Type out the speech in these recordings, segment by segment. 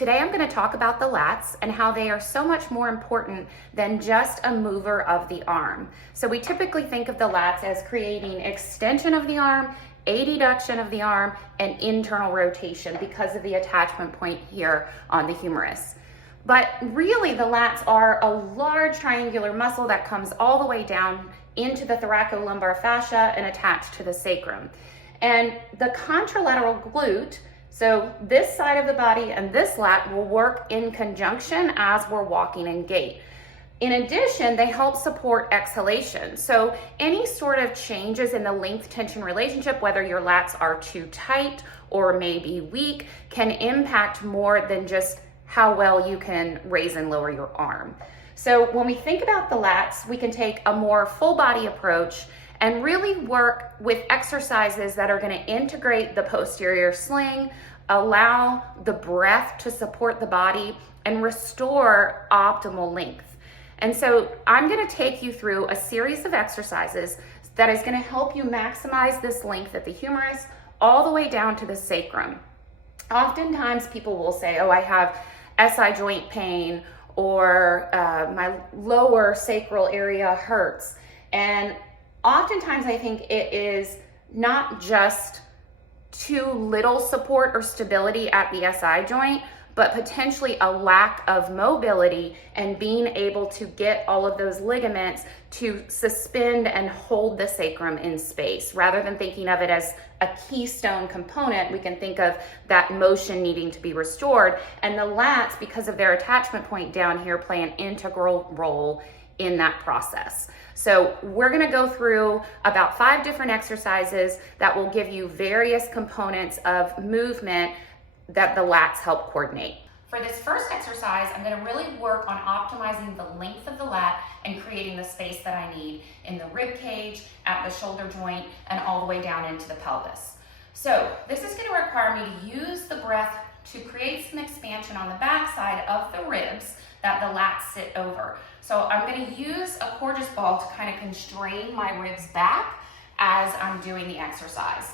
Today I'm going to talk about the lats and how they are so much more important than just a mover of the arm. So we typically think of the lats as creating extension of the arm, adduction of the arm, and internal rotation because of the attachment point here on the humerus. But really the lats are a large triangular muscle that comes all the way down into the thoracolumbar fascia and attached to the sacrum. And the contralateral glute, so this side of the body and this lat, will work in conjunction as we're walking in gait. In addition, they help support exhalation. So any sort of changes in the length-tension relationship, whether your lats are too tight or maybe weak, can impact more than just how well you can raise and lower your arm. So when we think about the lats, we can take a more full body approach and really work with exercises that are going to integrate the posterior sling, allow the breath to support the body, and restore optimal length. And so I'm going to take you through a series of exercises that is going to help you maximize this length at the humerus all the way down to the sacrum. Oftentimes people will say, oh, I have SI joint pain, or my lower sacral area hurts. And oftentimes I think it is not just too little support or stability at the SI joint, but potentially a lack of mobility and being able to get all of those ligaments to suspend and hold the sacrum in space. Rather than thinking of it as a keystone component, we can think of that motion needing to be restored. And the lats, because of their attachment point down here, play an integral role in that process. So we're going to go through about 5 different exercises that will give you various components of movement that the lats help coordinate. For this first exercise, I'm going to really work on optimizing the length of the lat and creating the space that I need in the rib cage, at the shoulder joint, and all the way down into the pelvis. So this is going to require me to use the breath to create some expansion on the backside of the ribs that the lats sit over. So I'm going to use a Corgis ball to kind of constrain my ribs back as I'm doing the exercise.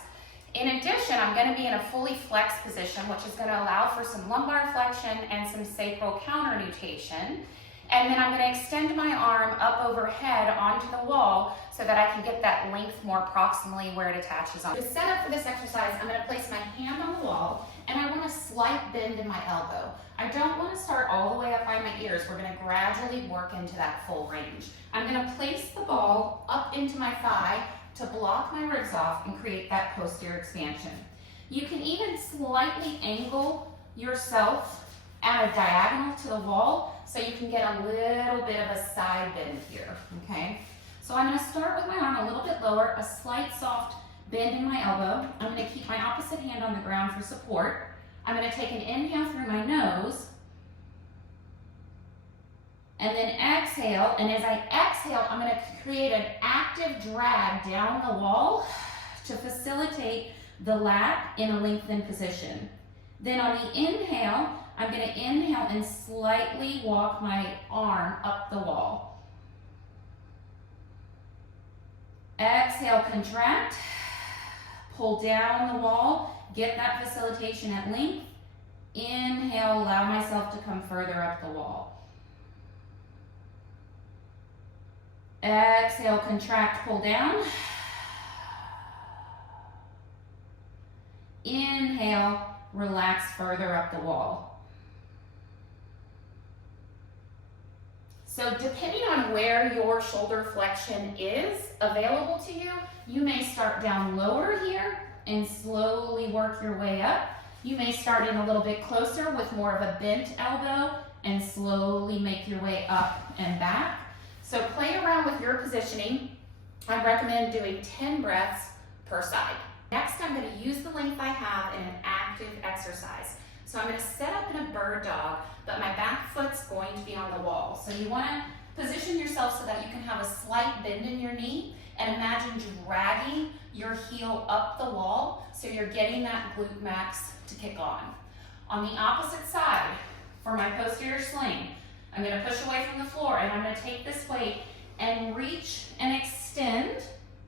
In addition, I'm going to be in a fully flexed position, which is going to allow for some lumbar flexion and some sacral counter nutation. And then I'm going to extend my arm up overhead onto the wall so that I can get that length more proximally where it attaches on. To set up for this exercise, I'm going to place my hand on the wall and I want a slight bend in my elbow. I don't want to start all the way up by my ears. We're going to gradually work into that full range. I'm going to place the ball up into my thigh to block my ribs off and create that posterior expansion. You can even slightly angle yourself at a diagonal to the wall so you can get a little bit of a side bend here, okay? So I'm going to start with my arm a little bit lower, a slight soft bend in my elbow. I'm going to keep my opposite hand on the ground for support. I'm going to take an inhale through my nose and then exhale, and as I exhale, I'm going to create an active drag down the wall to facilitate the lat in a lengthened position. Then on the inhale, I'm going to inhale and slightly walk my arm up the wall. Exhale, contract, pull down the wall, get that facilitation at length. Inhale, allow myself to come further up the wall. Exhale, contract, pull down. Inhale, relax further up the wall. So depending on where your shoulder flexion is available to you, you may start down lower here and slowly work your way up. You may start in a little bit closer with more of a bent elbow and slowly make your way up and back. So play around with your positioning. I recommend doing 10 breaths per side. Next, I'm going to use the length I have in an active exercise. So I'm going to set up in a bird dog, but my back foot's going to be on the wall. So you want to position yourself so that you can have a slight bend in your knee and imagine dragging your heel up the wall so you're getting that glute max to kick on. On the opposite side, for my posterior sling, I'm going to push away from the floor and I'm going to take this weight and reach and extend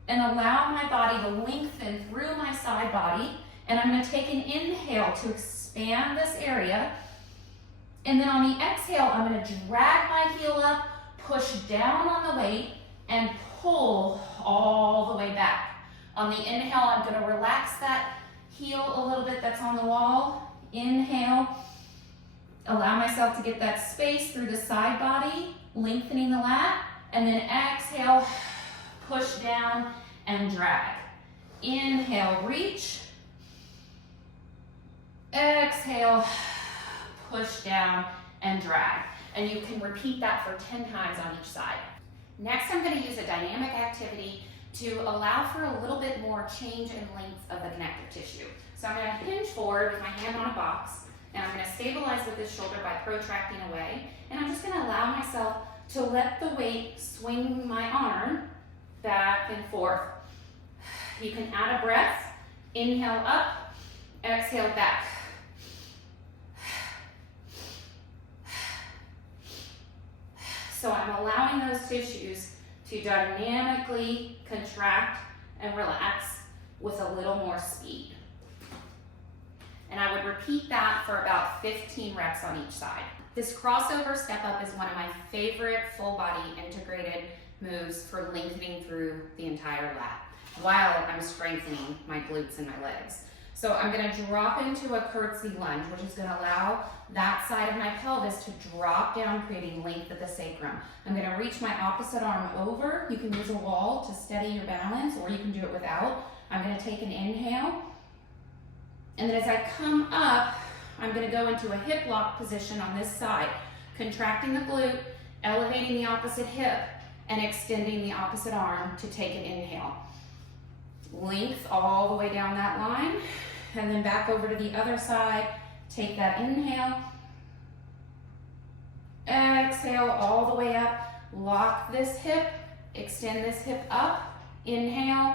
and allow my body to lengthen through my side body. And I'm going to take an inhale to expand this area And then on the exhale, I'm gonna drag my heel up, push down on the weight, and pull all the way back. On the inhale, I'm gonna relax that heel a little bit that's on the wall. Inhale, allow myself to get that space through the side body, lengthening the lat, and then exhale, push down and drag. Inhale, reach. Exhale, push down and drag. And you can repeat that for 10 times on each side. Next, I'm going to use a dynamic activity to allow for a little bit more change in length of the connective tissue. So I'm going to hinge forward with my hand on a box, and I'm going to stabilize with this shoulder by protracting away. And I'm just going to allow myself to let the weight swing my arm back and forth. You can add a breath. Inhale up, exhale back. So I'm allowing those tissues to dynamically contract and relax with a little more speed. And I would repeat that for about 15 reps on each side. This crossover step up is one of my favorite full body integrated moves for lengthening through the entire lat while I'm strengthening my glutes and my legs. So I'm gonna drop into a curtsy lunge, which is gonna allow that side of my pelvis to drop down, creating length at the sacrum. I'm gonna reach my opposite arm over. You can use a wall to steady your balance, or you can do it without. I'm gonna take an inhale. And then as I come up, I'm gonna go into a hip lock position on this side, contracting the glute, elevating the opposite hip, and extending the opposite arm to take an inhale. Length all the way down that line, and then back over to the other side. Take that inhale, exhale all the way up, lock this hip, extend this hip up, inhale,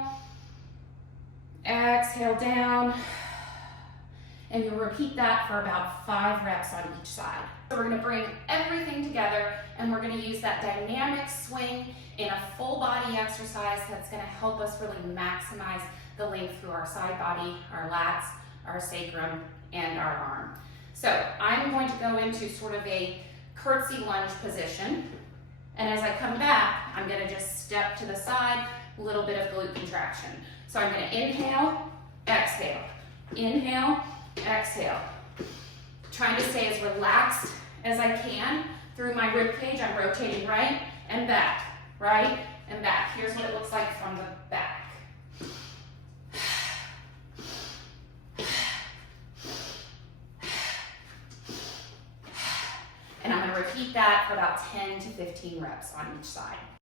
exhale down, and you'll repeat that for about 5 reps on each side. So we're gonna bring everything together, and we're gonna use that dynamic swing in a full body exercise that's gonna help us really maximize the length through our side body, our lats, our sacrum, and our arm. So I'm going to go into sort of a curtsy lunge position. And as I come back, I'm gonna just step to the side, a little bit of glute contraction. So I'm gonna inhale, exhale, inhale, exhale. Trying to stay as relaxed as I can through my rib cage. I'm rotating right and back, right and back. Here's what it looks like from the back. And I'm going to repeat that for about 10 to 15 reps on each side.